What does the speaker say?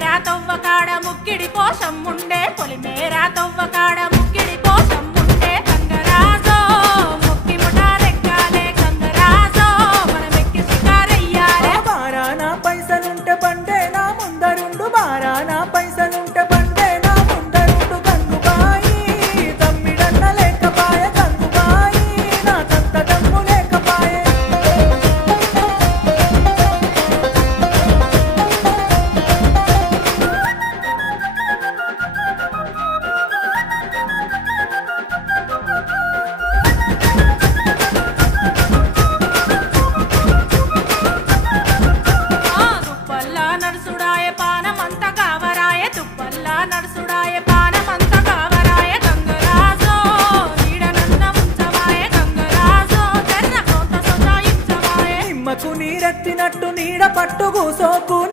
పొలిమేరా తవ్వకాడ ముక్కిడి కోసం ఉండే పొలిమేరా తవ్వకాడ ముక్కిడి కోసం ఉండే గంగరాజో ముక్కి ముఠాలెక్కాలే గంగరాజో మనమెక్కి షికారయ్యాలే బారాన పైసలుంటే బండే నా ముందరుండు బారాన పైసలుంటే బండే నా ముందరుండు గంగుబాయి తమ్మిడన్న లేకపాయ గంగుబాయి నా కంత దమ్ము లేకపాయే తుప్పల్లా నడుసుడాయ పానమంత కావరాయ తుప్పల్లా నడుసుడాయ